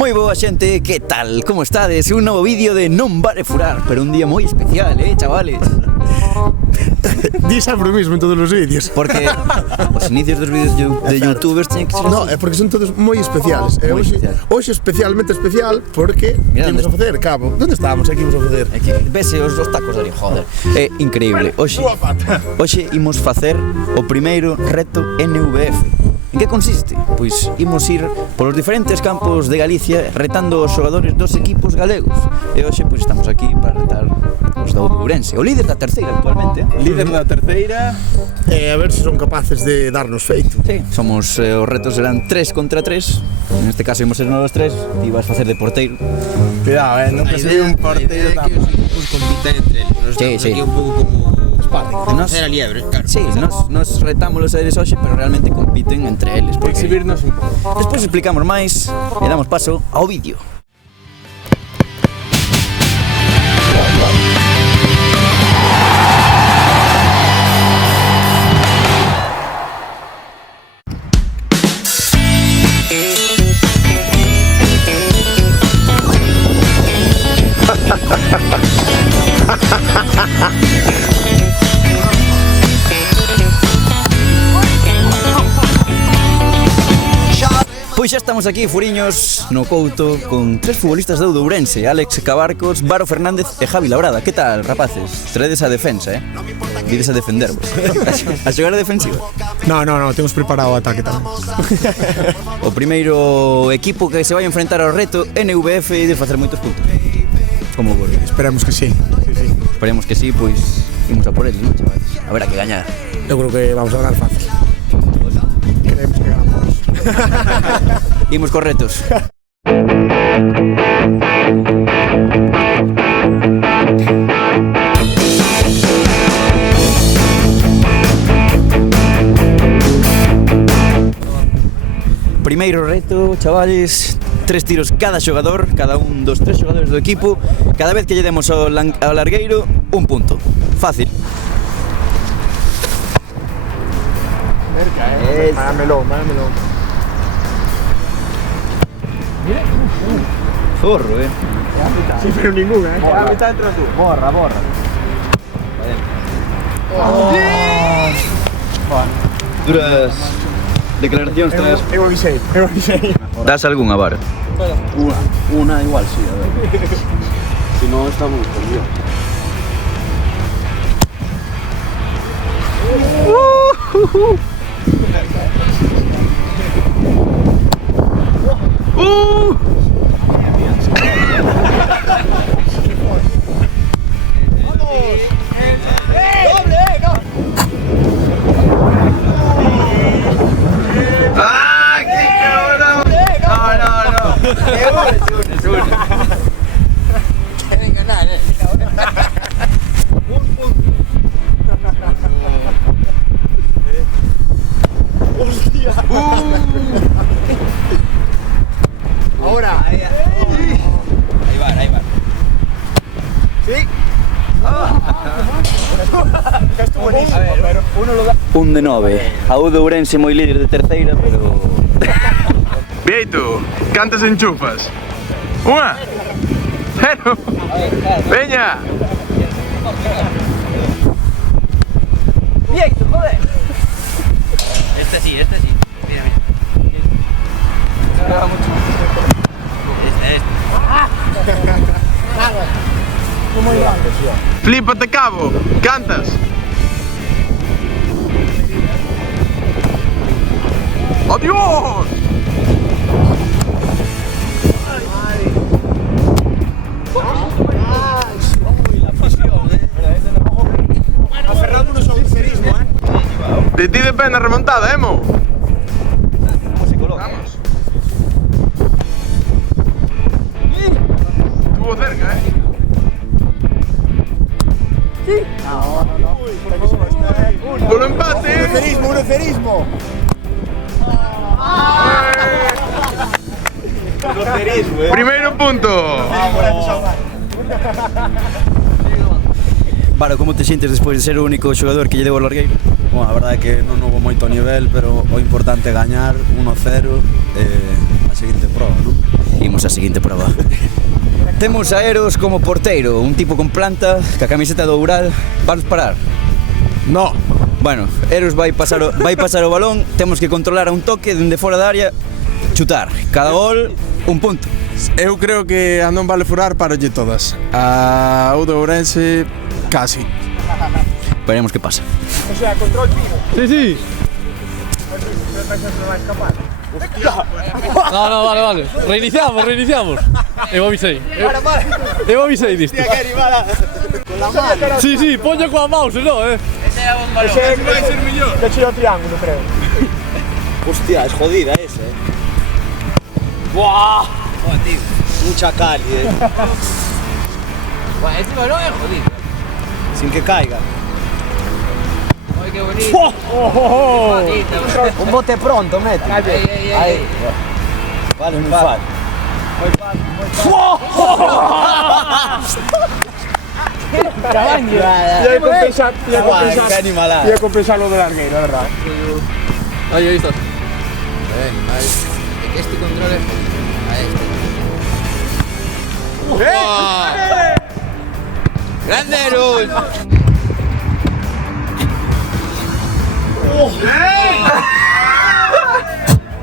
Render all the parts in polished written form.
Moi boa xente, que tal? Como estades? Un novo vídeo de Non Vale Furar, pero un día moi especial, chavales? Dis sempre o mismo en todos os vídeos. Porque os inicios dos vídeos de youtubers teñen que ser No, así. é porque son todos moi especiales. Moi especial. Hoxe especialmente especial porque Mira imos a facer, cabo. Onde estábamos? Aquí imos a facer. É que vese os tacos ali, joder. É increíble. Hoxe imos facer o primeiro reto NVF. En que consiste? Pois imos ir polos diferentes campos de Galicia retando os xogadores dos equipos galegos. E hoxe pois estamos aquí para retar os do Ourense, o líder da terceira actualmente. Líder da terceira. A ver se son capaces de darnos feito. Sí, somos, os retos serán 3 contra 3. En este caso imos ser nós os 3. Ti vas facer de porteiro. Cuidado, nunca soy un portero que os equipos compitan entre eles. Nos Sí, estamos sí. aquí un pouco como Nos, era liebre, claro. sí, nos retámolos a eles hoxe, pero realmente compiten entre eles. Porque Exhibirnos un pouco. despois explicamos máis e damos paso ao vídeo. Pois xa estamos aquí, furiños, no Couto, con 3 futbolistas do Ourense, Alex Cabarcos, Varo Fernández e Javi Labrada. Que tal, rapaces? Tredes a defensa, Vides a defendervos. A xogar a defensiva. No, temos preparado o ataque tamén. O primeiro equipo que se vai a enfrentar ao reto NVF e de facer moitos puntos. Como vos? Esperemos que sí. Esperemos que sí, pois imos a por eles, non, chavales? Haberá que gañar. Eu creo que vamos a ganar fácil. Queremos que ganamos. Imos cos retos. Primeiro reto, chavales, 3 tiros cada xogador, cada un dos 3 xogadores do equipo. Cada vez que lle demos ao largueiro, un punto. Fácil. Máramelo. Zorro, Sí, pero ningún, A mitad entras tú. Borra. Duras declaracións tras... Eu avisei. Das algunha, Varo? Una igual, sí, a ver. Si no, estamos perdidos. Queren ganar, Ahora. Ahí va. Sí. Un de 9. A U de Ourense moi líder de terceira, pero... Vieito, cantas enchufas? Unha, cero, veña. ¡Vieito, joder! Este sí. Mira. Este. Flípate cabo, cantas. Adiós. Aferrámonos ao lucerismo, De ti depende a remontada, Mo? Vamos. Estuvo cerca, Por empate. Lucerismo. Primeiro punto. Varo, como te sientes despois de ser o único xogador que lle deu ao largueiro? Bueno, a verdade é que non houve moito nivel, pero o importante é gañar 1-0. seguinte proba, non? Imos a seguinte proba. Temos a Eros como porteiro, un tipo con planta, ca camiseta do Ural. Vas parar? No. Bueno, Eros vai pasar o balón, temos que controlar a un toque dende fora da área, chutar. Cada gol, un punto. Eu creo que a non vale furar para olle todas. A o de Ourense, casi. Veremos que pasa. O sea, control fijo. Sí, sí. No, vale. Reiniciamos. Eu avisei. Eu avisei disto. Sí, poño coa mouse, no, Ese era un balón. Ese vai ser mellor. De hecho, triángulo, creo. Hostia, es jodida esa, ¡Buah! Joder, tío. Mucha cali, Buah, ese balón es jodido. Sin que caiga. ¡Ay, qué bonito! Bonito. Un bote pronto, mete. Ahí. Vale, muy fácil. Tiene que compensar. Qué animalada. Tiene que compensar lo del Argueiro, la verdad. Ahí estás. Este control es jodido. Ahí está. ¡Grande, Eros!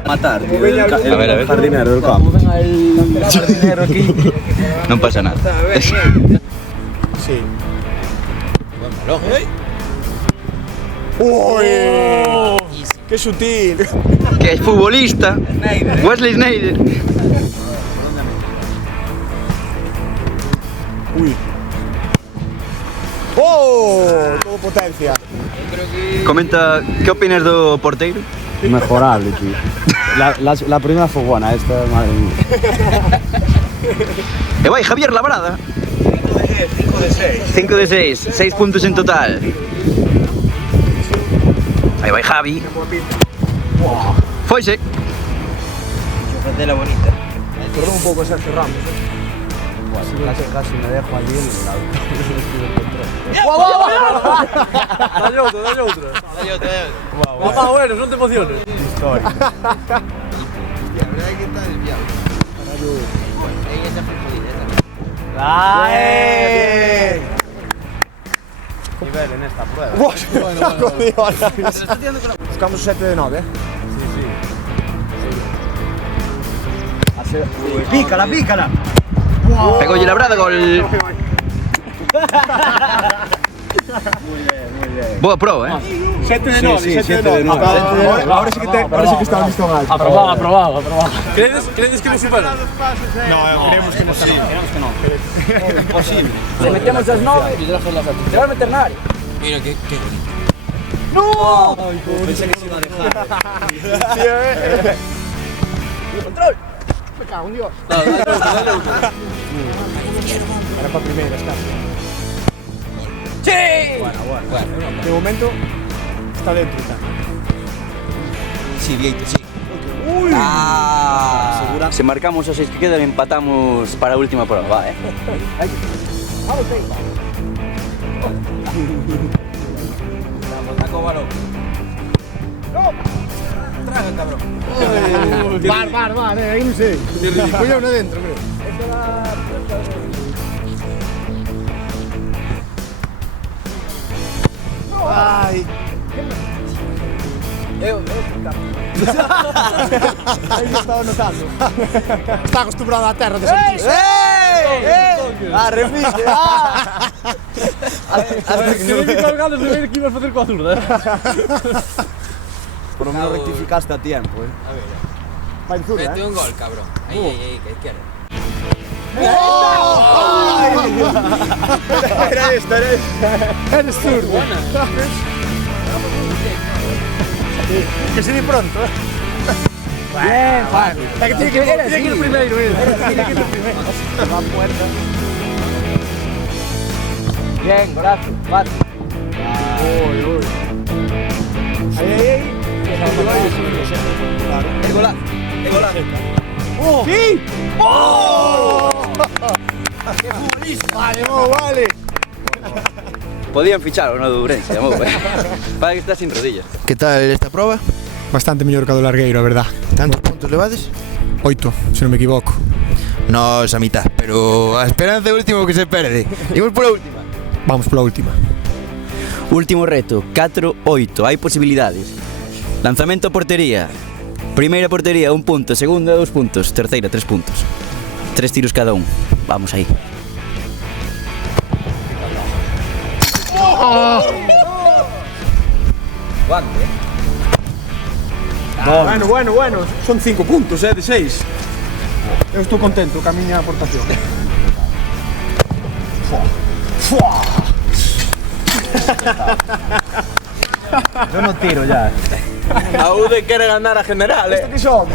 Matar. A ver. Jardinero del campo. Jardinero aquí. Non pasa nada. Sí. Buen balón. ¡Uy! ¡Qué sutil! Que es futbolista. Wesley Sneijder. ¡Uy! ¡Oh! Todo potencia. Comenta, que opinas do porteiro? Mejorable, tío. La primera fue buena, esta, madre mía. E vai Javier Labrada. 5 de 6. 5 de 6, 6 puntos en total. Aí vai Javi. Foise. De la bonita. Perdón un poco Sergio Ramos. Casi me dejo allí en el lado. Dale outro. Mamá, bueno, non te emociones. La verdad es que está desviado. Ahí esa fue jodida. ¡Ay! Nivel en esta prueba. Buscamos 7 de 9. Pícala. Pegoulle Labrada, gol. Boa pro, 7 de 9, sí, 7 de 7 de 9. 9. Ahora sí que está listo en alto. Aprobado. Credes que nos supera? No, creemos que no. Posible. Le metemos las 9. Te va a meter nadie. Mira, qué bonito. Pensé que se iba a dejar. Control. Me cago en Dios. Dale outro. Era para primeras, casi. ¡Sí! Bueno. De momento está dentro. Si, Vieito, si. Se marcamos os 6 que quedan, empatamos para a última prova, va, Vamos, ahí. Saco balón. Traga, cabrón. Bar, ahí no sé. Coño, uno dentro, creo. Ay. Ahí lo estaba notando. Está acostumbrado a terra de Santis. Repite. Quedei que colgados de ver que ibas facer coa zurda. Por lo menos rectificaste a tiempo, Vai de zurda, Mete un gol, cabrón. Ahí, que izquierda. Era esta. Eres zurdo. Que se di pronto, Bien, Juan. Es que tiene que ir primero, Va muerta. Bien, brazo, bate. Uy. Ahí. El golazo. ¡Sí! ¡Oh! ¡Qué futbolista! Vale. Podían fichar o no de Ourense, para que estás sin rodillas. Que tal esta proba? Bastante mellor que a do Largueiro, a verdad. Tantos puntos levades? 8, se non me equivoco. Nos a mitad, pero a esperanza é o último que se perde. Imos pola última. Vamos pola última. Último reto, 4-8, hai posibilidades. Lanzamento a portería. Primeira portería, 1 punto. Segunda, 2 puntos. Terceira, 3 puntos. 3 tiros cada un. Vamos aí. Bueno, son 5 puntos, de 6. Eu estou contento ca miña aportación. Yo no tiro ya. A UD quere ganar a general, Isto que son?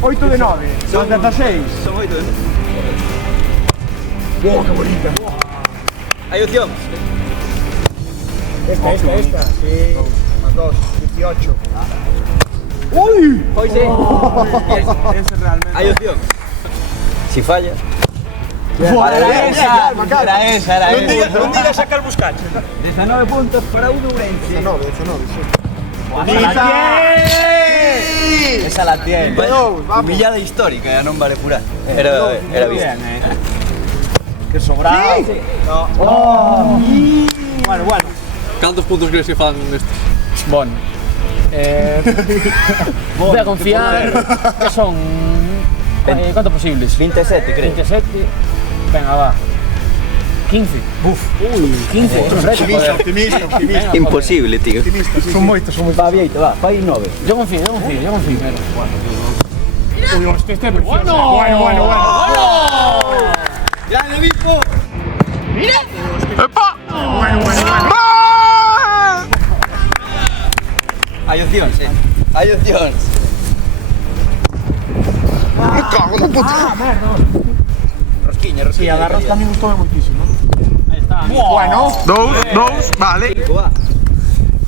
8 de 9, son 16. Son 8 de 9. Wow, que bonita. Hai opción. Esta, sí. Más 2, 18. ¡Uy! Pois sí. Ese realmente. Hai opción. Si falla. Era esa. Non digas sacar buscache. 19 puntos para Ourense. 19, sí. Esa la tiene. Humillada histórica, non vale furar. Era bien. Que sobrado. Bueno. Cantos puntos crees que fan estes? Bueno, voy a confiar que son ¿cuántos posibles? 27, creo. 27. Venga, va. 15. Uf, 15. Optimista. Imposible, tío. Son moitos. Va, Vieito, va, vai 9. Yo confío. Uy, este es precioso. Bueno. ¡Grande, Bispo! ¡Epa! Hai opcións, Hai opcións. Me cago na puta. Rosquiña. Sí, a la rosca a mí gustó muchísimo. Ahí está. Bueno, 2, vale.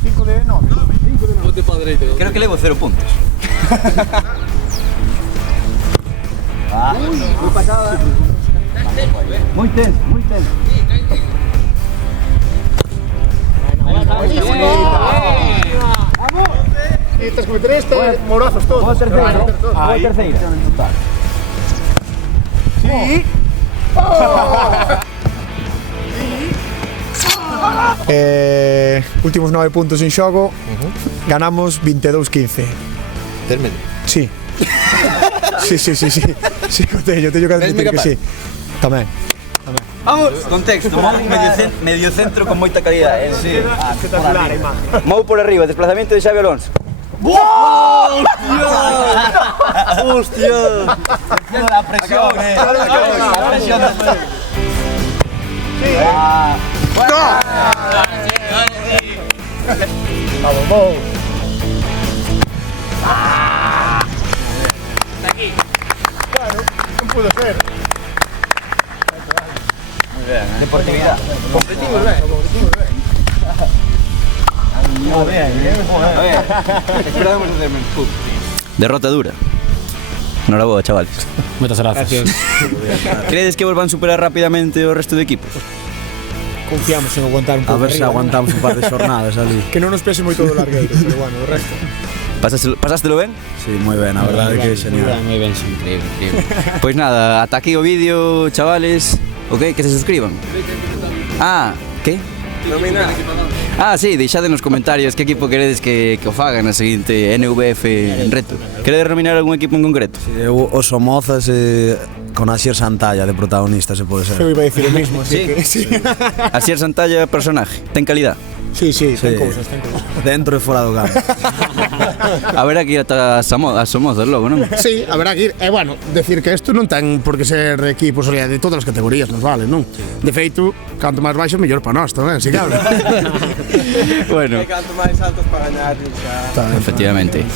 5 de 9. Ponte para dereita. Creo que levo 0 puntos. Moi pasada. Moi tenso. Y estás como tres, morazos todos. Vou terceira. Sí. Últimos 9 puntos en xogo. Ganamos 22-15. Termine. Sí. Sí, teño que admitir que sí. Tamén. Vamos, contexto, Mou medio centro con moita calidad. Sí. Espectacular a imagen. Mou por arriba, desplazamiento de Xavi Alonso. ¡Hostia! La presión, La presión. Sí. Vamos, Mou. Non pudo ser. Muy bien, deportividad. Competimos ben. Muy bien. Esperamos hacer menos puntos. Derrota dura. Enhorabuena, chavales. Muchas gracias. ¿Crees que volvan a superar rápidamente o resto de equipos? Confiamos en aguantar un pouco. A ver se aguantamos un par de xornadas ali. Que non nos pese moito do largueiro, pero bueno, o resto. Pasástelo ben? Sí, moi ben, a verdade que é genial. Muy bien, sí, increíble. Pues nada, ata aquí o vídeo, chavales. Ok, que se suscriban. ¿Qué? Sí, deixade nos comentarios que equipo queredes que o faga na seguinte NVF en reto. Queredes nominar algún equipo en concreto? Eu o Somozas con Asier Santalla de protagonista, se pode ser. Eu iba a decir o mismo, así que sí. Asier Santalla, personaje, ten calidad. Sí, ten cousas. Dentro e fora do campo. Haberá que ir ata as Somozas logo, non? Sí, haberá que ir. E bueno, decir que isto non ten por que ser equipos de todas as categorías, nos vale, non? De feito, canto máis baixo, mellor para nós tamén, se cabe. Bueno, Canto máis altos para gañar, xa. efectivamente.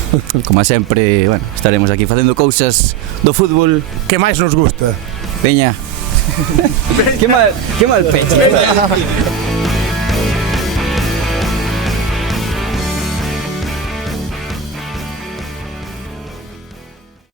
Como sempre, bueno, estaremos aquí facendo cousas do fútbol. Que máis nos gusta. Peña. Que mal peche.